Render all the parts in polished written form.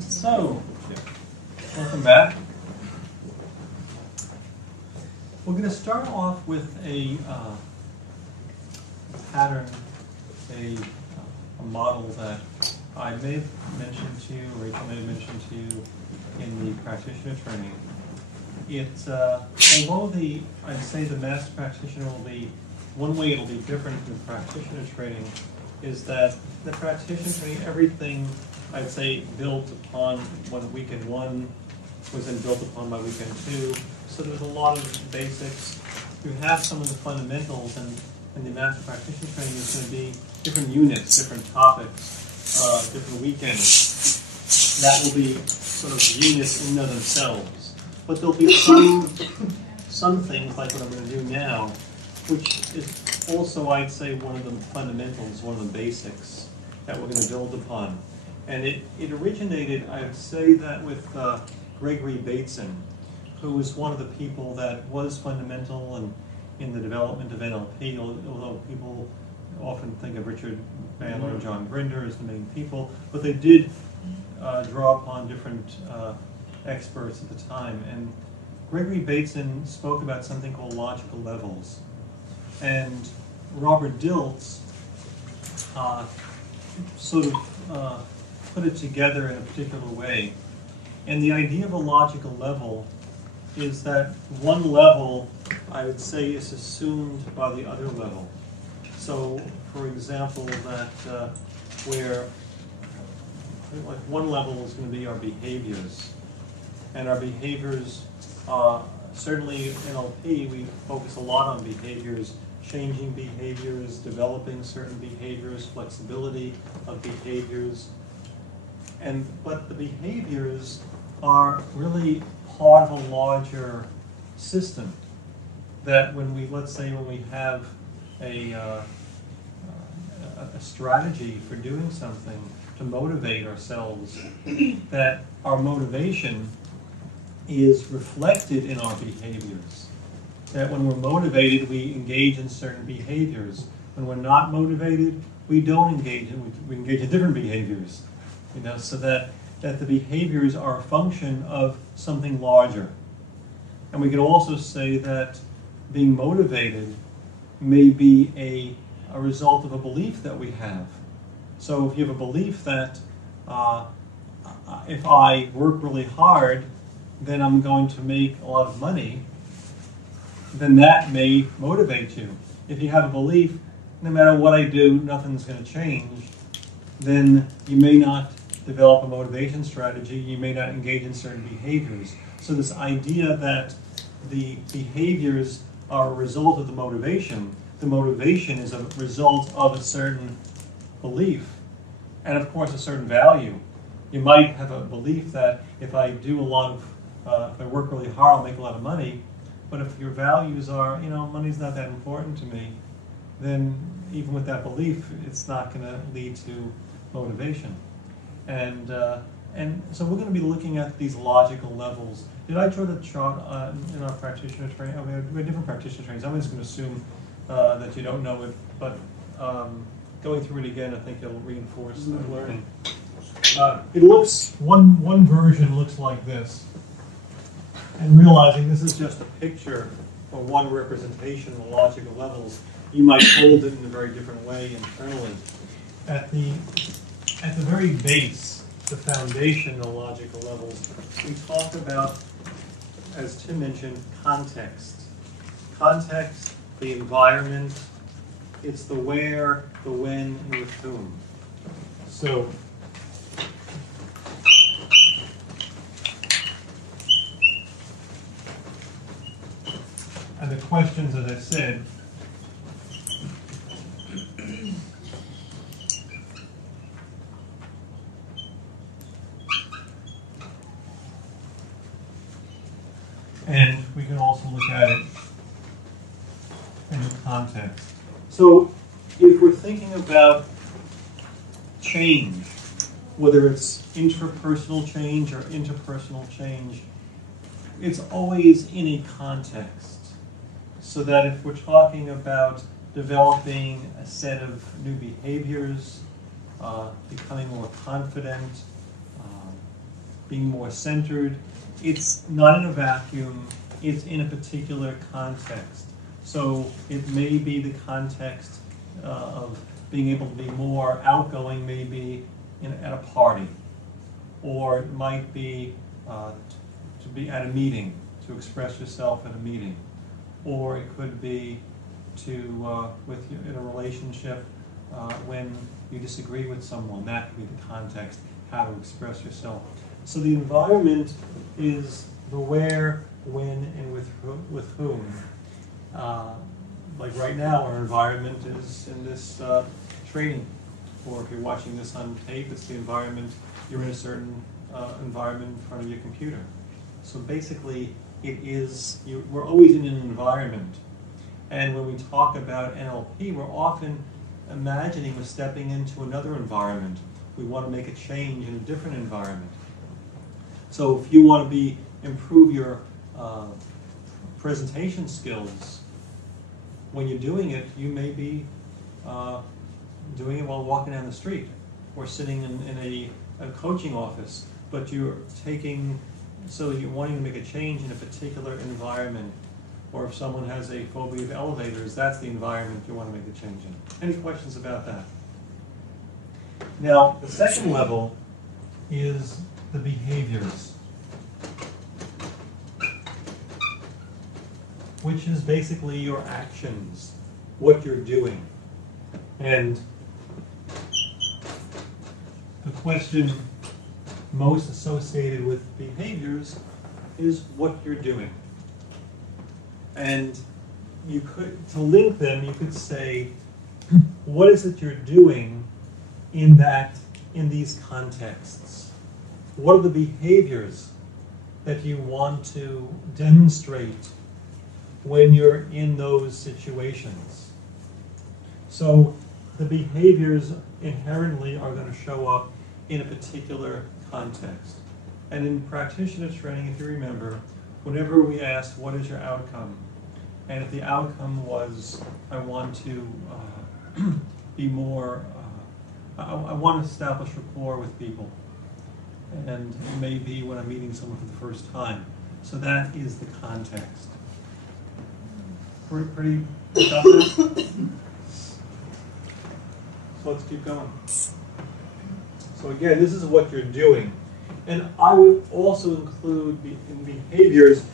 So, welcome back. We're going to start off with a pattern, a model that I may have mentioned to you, Rachel may have mentioned to you in the practitioner training. It's, although I'd say the master practitioner will be, one way it'll be different from the practitioner training is that the practitioner training, everything I'd say built upon what weekend one was then built upon by weekend two. So there's a lot of basics. You have some of the fundamentals, and the master practitioner training is going to be different units, different topics, different weekends. That will be sort of units in and of themselves. But there'll be some things like what I'm going to do now, which is also, I'd say, one of the fundamentals, one of the basics that we're going to build upon. And it originated, I would say, that with Gregory Bateson, who was one of the people that was fundamental in the development of NLP, although people often think of Richard Bandler and John Grinder as the main people, but they did draw upon different experts at the time. And Gregory Bateson spoke about something called logical levels. And Robert Dilts sort of put it together in a particular way. And the idea of a logical level is that one level, I would say, is assumed by the other level. So, for example, that where like one level is going to be our behaviors. And our behaviors, certainly in NLP, we focus a lot on behaviors, changing behaviors, developing certain behaviors, flexibility of behaviors. But the behaviors are really part of a larger system that let's say when we have a strategy for doing something to motivate ourselves, that our motivation is reflected in our behaviors. That when we're motivated, we engage in certain behaviors. When we're not motivated, we don't engage we engage in different behaviors. So that the behaviors are a function of something larger. And we could also say that being motivated may be a result of a belief that we have. So if you have a belief that if I work really hard, then I'm going to make a lot of money, then that may motivate you. If you have a belief, no matter what I do, nothing's going to change, then you may not develop a motivation strategy, you may not engage in certain behaviors. So this idea that the behaviors are a result of the motivation is a result of a certain belief, and of course a certain value. You might have a belief that if I do a lot of, if I work really hard, I'll make a lot of money, but if your values are, money's not that important to me, then even with that belief, it's not going to lead to motivation. And so we're going to be looking at these logical levels. Did I draw the chart in our practitioner training? We have different practitioner trainings. I'm just going to assume that you don't know it, but going through it again, I think it'll reinforce the learning. It looks, one version looks like this. And realizing this is just a picture or one representation of the logical levels, you might hold it in a very different way internally. At the very base, the foundation of logical levels, we talk about, as Tim mentioned, context. Context, the environment, it's the where, the when, and with whom. So, and the questions, as I said, and we can also look at it in the context. So if we're thinking about change, whether it's interpersonal change or interpersonal change, it's always in a context. So that if we're talking about developing a set of new behaviors, becoming more confident, being more centered. It's not in a vacuum, it's in a particular context. So it may be the context of being able to be more outgoing, maybe at a party, or it might be to be at a meeting, to express yourself at a meeting, or it could be to with you in a relationship when you disagree with someone. That could be the context, how to express yourself. So the environment is the where, when, and with whom. Like right now, our environment is in this training, or if you're watching this on tape, it's the environment. You're in a certain environment in front of your computer. So basically, it is we're always in an environment. And when we talk about NLP, we're often imagining we're stepping into another environment. We want to make a change in a different environment. So if you want to improve your presentation skills, when you're doing it, you may be doing it while walking down the street or sitting in a coaching office, but you're so you're wanting to make a change in a particular environment. Or if someone has a phobia of elevators, that's the environment you want to make the change in. Any questions about that? Now, the second level is the behaviors, which is basically your actions, what you're doing. And the question most associated with behaviors is what you're doing. And to link them, you could say, what is it you're doing in these contexts? What are the behaviors that you want to demonstrate when you're in those situations? So the behaviors inherently are going to show up in a particular context. And in practitioner training, if you remember, whenever we asked, what is your outcome? And if the outcome was, I want to be more, I want to establish rapport with people. And it may be when I'm meeting someone for the first time. So that is the context. Pretty got that? So let's keep going. So again, this is what you're doing. And I would also include in behaviors,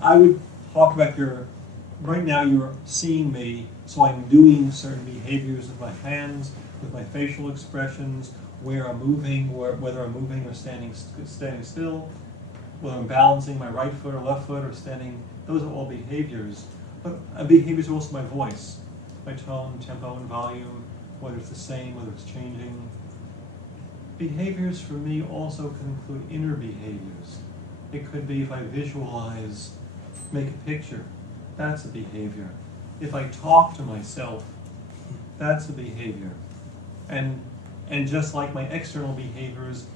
I would talk about right now you're seeing me, so I'm doing certain behaviors with my hands, with my facial expressions, where I'm moving, whether I'm moving or standing still, whether I'm balancing my right foot or left foot or standing. Those are all behaviors. But behaviors are also my voice, my tone, tempo, and volume, whether it's the same, whether it's changing. Behaviors for me also can include inner behaviors. It could be if I visualize, make a picture, that's a behavior. If I talk to myself, that's a behavior. And just like my external behaviors,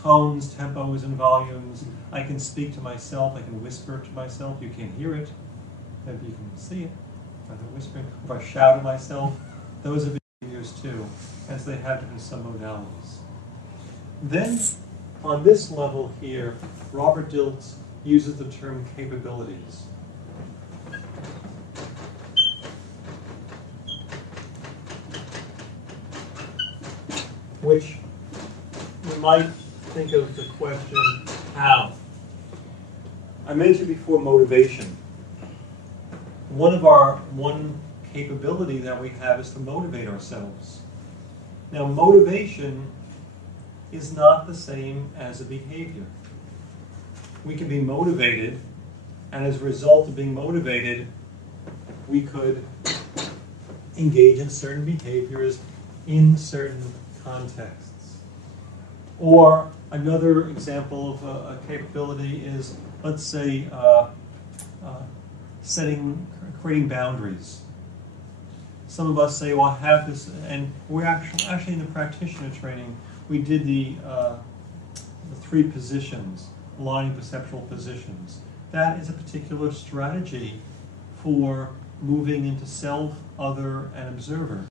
tones, tempos, and volumes, I can speak to myself, I can whisper to myself, you can't hear it, maybe you can see it, if I'm whispering, if I shout at myself, those are behaviors too, as they have different submodalities. Then, on this level here, Robert Dilts uses the term capabilities. Which you might think of the question, how? I mentioned before motivation. One capability that we have is to motivate ourselves. Now, motivation is not the same as a behavior. We can be motivated, and as a result of being motivated, we could engage in certain behaviors in certain contexts. Or another example of a capability is, let's say, creating boundaries. Some of us say, well, I have this, and we're actually in the practitioner training, we did the 3 positions, aligning perceptual positions. That is a particular strategy for moving into self, other, and observer.